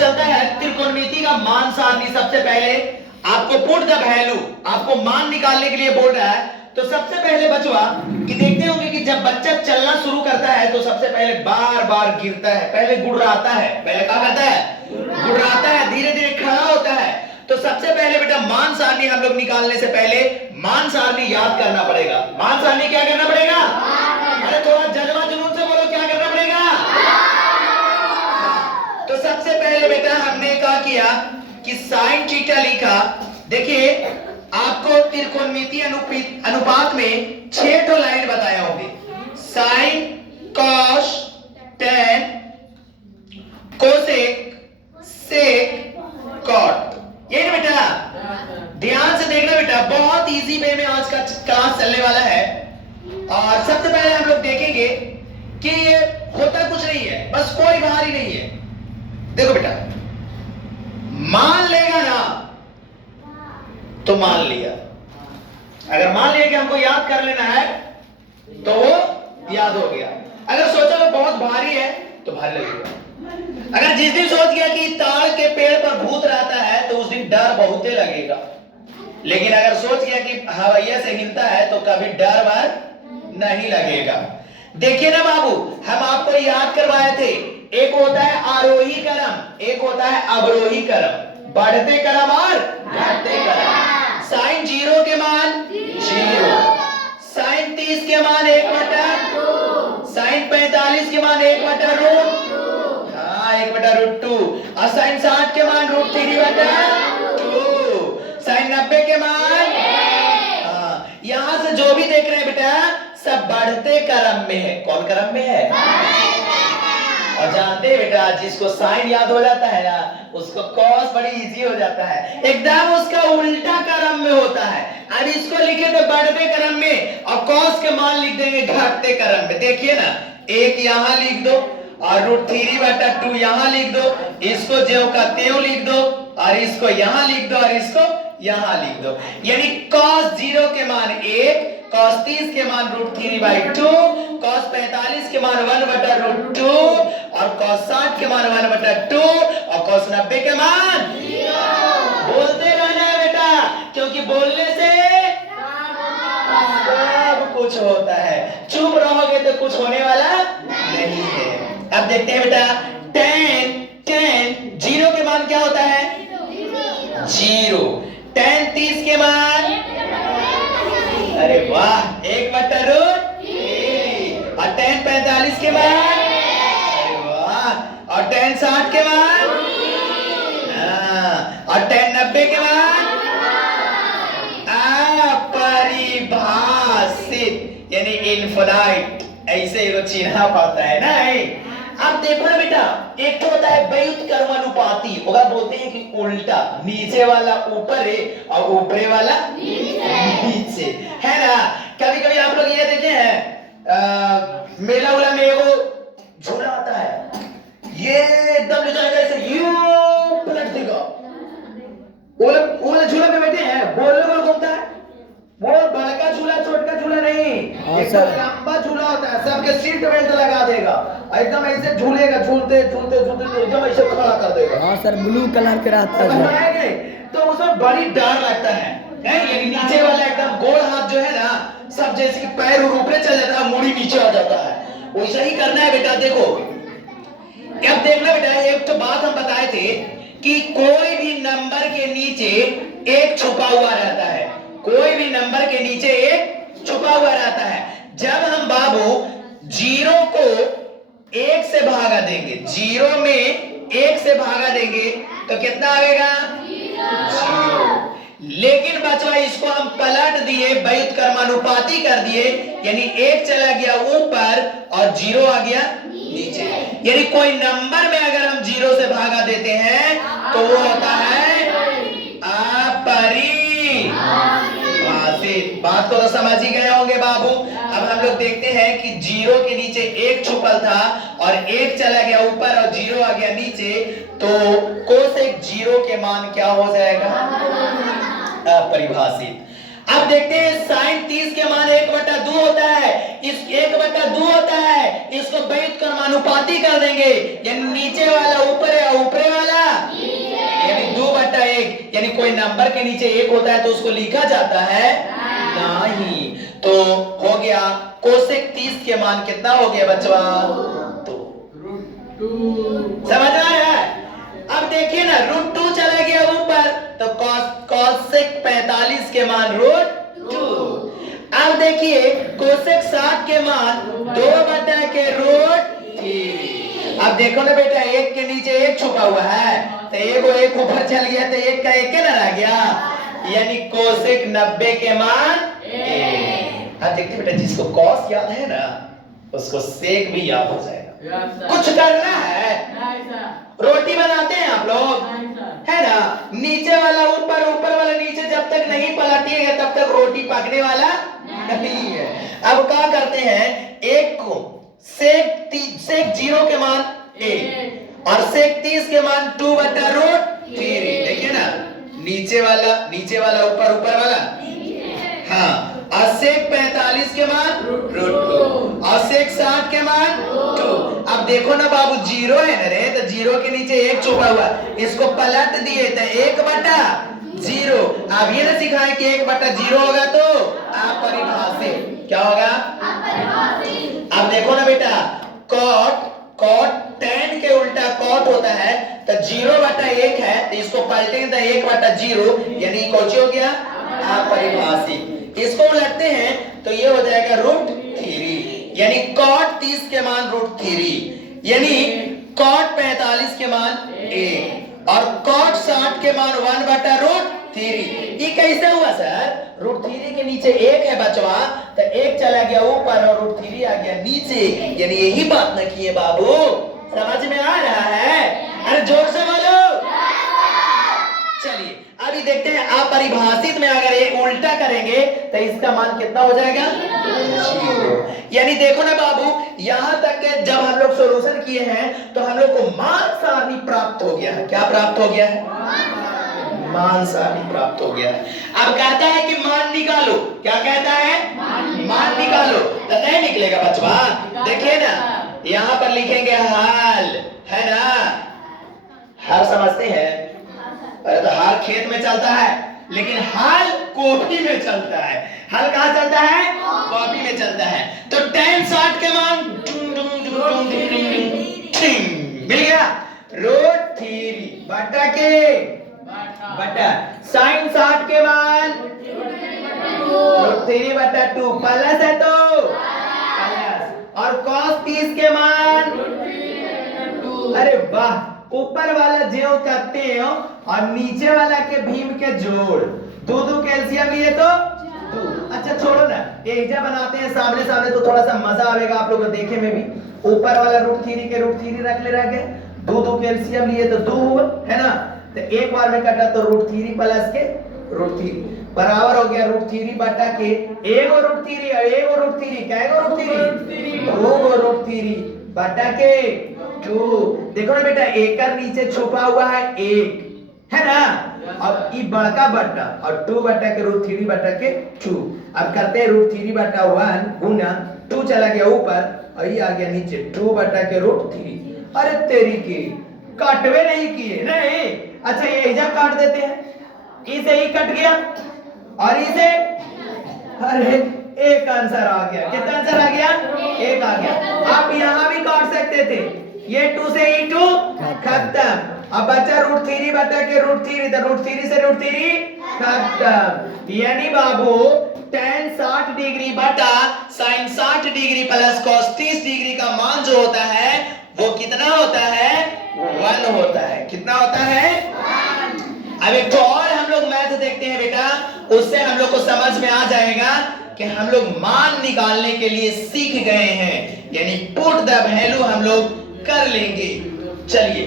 चलता है त्रिकोणमिति का मान सारणी। सबसे पहले आपको पुट द वैल्यू, आपको मान निकालने के लिए बोल रहा है। तो सबसे पहले बचवा कि देखते होंगे कि जब बच्चा चलना शुरू करता है तो सबसे पहले बार बार गिरता है, पहले गुड़राता है। पहले क्या करता है? गुड़राता है, धीरे धीरे खड़ा होता है। तो सबसे पहले बेटा मान सारणी हम लोग निकालने से पहले मान सारणी याद करना पड़ेगा। मान सारणी क्या करना पड़ेगा? अरे थोड़ा जज्बा जुनून से बोलो, क्या करना पड़ेगा? तो सबसे पहले बेटा हमने क्या किया कि साइन थीटा लिखा। देखिए आपको त्रिकोणमितीय अनुपात में 6 ठो लाइन बताया होंगे, साइन, कॉस, टेन, कोसेक, सेक, कॉट। ये ना बेटा ध्यान से देखना बेटा, बहुत इजी वे में आज का क्लास चलने वाला है। और सबसे पहले हम लोग देखेंगे कि ये होता कुछ नहीं है, बस कोई बाहर ही नहीं है। देखो बेटा, मान लेगा ना तो मान लिया, अगर मान लिया कि हमको याद कर लेना है तो वो याद हो गया। अगर सोचा तो बहुत भारी है तो भारी लगेगा। अगर जिस दिन सोच गया कि ताड़ के पेड़ पर भूत रहता है तो उस दिन डर बहुते लगेगा। लेकिन अगर सोच गया कि हवैया से हिलता है तो कभी डर वर नहीं लगेगा। देखिए ना बाबू, हम आपको याद करवाए थे, एक होता है आरोही क्रम, एक होता है अवरोही क्रम, बढ़ते क्रम और घटते क्रम। साइन 0 के मान 0, साइन 30 के मान 1/2, साइन 45 के मान 1/√2, हाँ 1/√2, और साइन 60 के मान √3/2, साइन 90 के मान, हाँ यहां से जो भी देख रहे हैं बेटा सब बढ़ते क्रम में है। कौन क्रम में है? और जानते हैं बेटा, जिसको साइन याद हो जाता है ना उसको कॉस बड़ी इजी हो जाता है, एकदम उसका उल्टा क्रम में होता है। अब इसको लिखे तो बढ़ते क्रम में और कॉस के मान लिख देंगे घटते क्रम में। देखिए ना, एक यहां लिख दो और √3/2 यहां लिख दो, इसको ज्यों का त्यों लिख दो और इसको यहां लिख दो और इसको यहां लिख दो। यानी cos 0 के मान 1, cos 30 के मान √3/2, cos 45 के मान 1/√2 और cos 60 के मान 1/2 और cos 90 के मान 0। बोलते रहना है बेटा, क्योंकि बोलने से सब कुछ होता है, चुप रहोगे तो कुछ होने वाला नहीं है। अब देखते हैं बेटा, 10 0 के मान क्या होता है? 0। 10 30 के मान, अरे वाह 1/√3, और 10 45 के मान, अरे वाह, और 10 60 के मान, और 10 90 के मान अपरिभाषित यानी इनफिनाइट, ऐसे ही तो चिन्ह पाता है ना। अब देखो ना बेटा, एक तो होता है व्युत्क्रमानुपाती, होगा बोलते हैं कि उल्टा, नीचे वाला ऊपर है और ऊपरे वाला नीचे है ना। कभी कभी आप लोग ये देखे हैं मेला उला में एगो झूला आता है, ये एकदम ले जाएगा ऐसे यूं पलट देगा, वो झूला पे बैठे हैं, बोलने को घूमता है, वो बड़का झूला छोटा झूला नहीं, एकदम लंबा झूला होता है, सबके सीट बेल्ट लगा देगा, एकदम ऐसे झूलेगा, झूलते झूलते झूलते एकदम ऐसे खड़ा कर देगा। हाँ सर, ब्लू कलर के रहता है, तो उसमें बड़ी डर लगता है। यानी नीचे वाला एकदम गोल हाथ जो है ना, सब जैसे कि पैर ऊपर चल जाता है, मुड़ी नीचे आ जाता है, वैसा ही करना है बेटा। देखो अब देखना बेटा, एक तो बात हम बताए थे कि कोई भी नंबर के नीचे एक छुपा हुआ रहता है, कोई भी नंबर के नीचे एक छुपा हुआ रहता है। जब हम बाबू 0 को 1 से भागा देंगे, 0 में 1 से भागा देंगे तो कितना आएगा? 0। लेकिन बच्चा इसको हम पलट दिए, व्युत्क्रमानुपाती कर दिए, यानी 1 चला गया ऊपर और 0 आ गया नीचे। यानी कोई नंबर में अगर हम 0 से भागा देते हैं तो वो होता है अपरिभाषित। बात को तो समझ ही गए होंगे बाबू। अब हम लोग देखते हैं कि 0 के नीचे 1 छुपल था और 1 चला गया ऊपर और 0 आ गया नीचे, तो कोसेक 0 के मान क्या हो जाएगा? अपरिभाषित। अब देखते हैं साइन 30 के मान 1/2 होता है, इस 1/2 होता है, इसको व्युत्क्रमानुपाती कर देंगे, यानी नीचे वाला ऊपर है, ऊपरे वाला यानी कोई नंबर के नीचे 1 होता है तो उसको लिखा जाता है नहीं। तो हो गया कोसेक 30 के मान कितना हो गया बच्चा? 2। समझ आ रहा है? अब देखिए ना √2 चला गया ऊपर तो कोसेक 45 के मान √2। अब देखिए कोसेक 60 के मान 2/√3। अब देखो ना बेटा 1 के नीचे 1 छुपा हुआ है तो 1 ऊपर चल गया तो 1 का 1 ना रह गया, यानी कोसेक 90 के मान 1। अब देखते बेटा जिसको कॉस याद है ना उसको सेक भी याद हो जाएगा। कुछ करना है, रोटी बनाते हैं आप लोग है ना, नीचे वाला ऊपर ऊपर वाला नीचे जब तक नहीं पलटिएगा तब तक रोटी पकने वाला नहीं है। अब क्या करते हैं, 1 को सेक 0 के मान 1 और सेक 30 के मान 2/√3। देखिए ना नीचे वाला ऊपर वाला, हाँ, और सेक 45 के मान √2 और सेक 60 के मान 2। अब देखो ना बाबू 0 है ना रे, तो 0 के नीचे 1 छुपा हुआ, इसको पलट दिए तो 1/0। अब ये ना सिखाए कि 1/0 होगा तो अपरिभाषित क्या होगा? अब देखो ना बेटा कॉट tan के उल्टा कॉट होता है तो 0/1 है तो इसको पलटेंगे तो 1/0 यानी कौन हो गया? अपरिभाषित। इसको उलटते हैं तो ये हो जाएगा √3 यानी cot 30 के मान √3 यानी cot 45 के मान 1 और cot 60 के मान 1/√3। ये कैसे हुआ सर? √3 के नीचे 1 है बचवा तो 1 चला गया ऊपर और √3 आ गया नीचे, यानी यही बात ना किए बाबू। समझ में आ रहा है? अरे जोर से बोलो। चलिए अभी देखते हैं अपरिभाषित में अगर ये उल्टा करेंगे तो इसका मान कितना हो जाएगा? 0। यानी देखो ना बाबू यहां तक के जब हम लोग सॉल्यूशन किए हैं तो हम लोग को मान सारणी प्राप्त हो गया है। क्या प्राप्त हो गया है? मान सारणी प्राप्त हो गया है। अब कहता है कि मान निकालो। क्या कहता है? मान निकालो। तो नहीं निकलेगा बचवा। देखिए ना यहां पर लिखेंगे हल, है ना? हल समझते हैं? अरे तो हल खेत में चलता है लेकिन हल कॉपी में चलता है। हल कहां चलता है? कॉपी में चलता है। तो tan 60 के मान मिल गया √3 बटा sin 60 के मान √3/2 प्लस है तो प्लस और cos 30 के मान अरे वाह, ऊपर वाला जो करते हो और नीचे वाला के भीम के जोड़, दो कैल्शियम लिए तो 2। अच्छा छोड़ो ना, एजा बनाते हैं सामने सामने तो थोड़ा सा मजा आएगा आप लोगों को देखे में भी। ऊपर वाला √3 के √3 रख ले, रह गए, दो कैल्शियम लिए तो 2 हुआ है ना, तो एक बार में कटा तो √3 प्लस के √3 बराबर हो गया √3 बटा के एगो √3 और एगो √3 कैगो √3 दो √3 बटा के 2। देखो ना बेटा एक का नीचे छुपा हुआ है 1 है ना, अब ये बड़का बटा और 2 बटा के √3 बटा के 2। अब करते हैं √3/1 गुना 2 चला गया ऊपर और ये आ गया नीचे 2 बटा के √3। अरे तेरी की काटवे नहीं किए नहीं। अच्छा ये इजा काट देते हैं, इसे ही कट गया और इसे, अरे एक आंसर आ गया। कितना आंसर आ गया? 1 आ गया। आप यहां भी काट सकते थे, ये 2 से ये 2 खत्म। अब बचा √3 बटा के √3 तो √3 से √3 खत्म। यानी बाबू tan 60 डिग्री बटा sin 60 degree plus cos 30 degree का मान जो होता है वो कितना होता है? 1 होता है। कितना होता है? 1। अब एक तो और हम लोग मैथ देखते हैं बेटा, उससे हम लोग को समझ में आ जाएगा कि हम लोग मान निकालने के लिए सीख गए हैं, यानी पुट द वैल्यू हम लोग कर लेंगे। चलिए